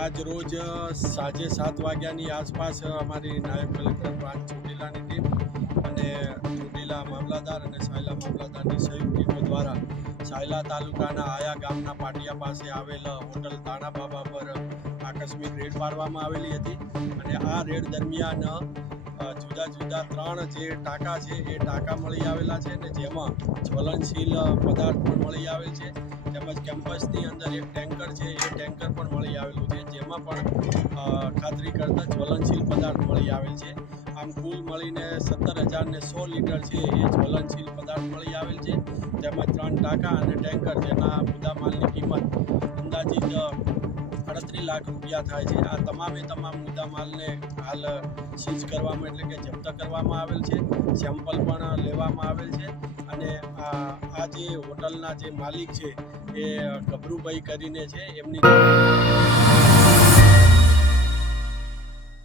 આજ રોજ સાંજે સાત વાગ્યાની આસપાસ અમારી નાયબ કલેક્ટર પ્રાંત ચોટીલાની ટીમ અને ચોટીલા મામલાદાર અને સાયલા મામલાદારની સંયુક્ત ટીમો દ્વારા સાયલા તાલુકાના આયા ગામના પાટિયા પાસે આવેલ હોટલ તાણા બાબા પર આકસ્મિક રેડ પાડવામાં આવેલી હતી અને આ રેડ દરમિયાન જુદા જુદા ત્રણ જે ટાંકા છે એ ટાંકા મળી આવેલા છે અને જેમાં જ્વલનશીલ પદાર્થ પણ મળી આવેલ છે. તેમજ કેમ્પસની અંદર એક ટેન્કર છે, એ ટેન્કર પણ મળી આવેલું છે પણ ખાતરી કરતા જ્વલનશીલ પદાર્થ મળી આવેલ છે. આમ કુલ મળીને સત્તર હજારને સો લીટર છે એ જ્વલનશીલ પદાર્થ મળી આવેલ છે. તેમાં ત્રણ ટાંકા અને ટેન્કર જેના મુદ્દામાલની કિંમત અંદાજિત અડત્રીસ લાખ રૂપિયા થાય છે. આ તમામે તમામ મુદ્દામાલને હાલ સીઝ કરવામાં એટલે કે જપ્ત કરવામાં આવેલ છે. સેમ્પલ પણ લેવામાં આવેલ છે. અને આ જે હોટલના જે માલિક છે એ ગભરુભાઈ કરીને છે. એમની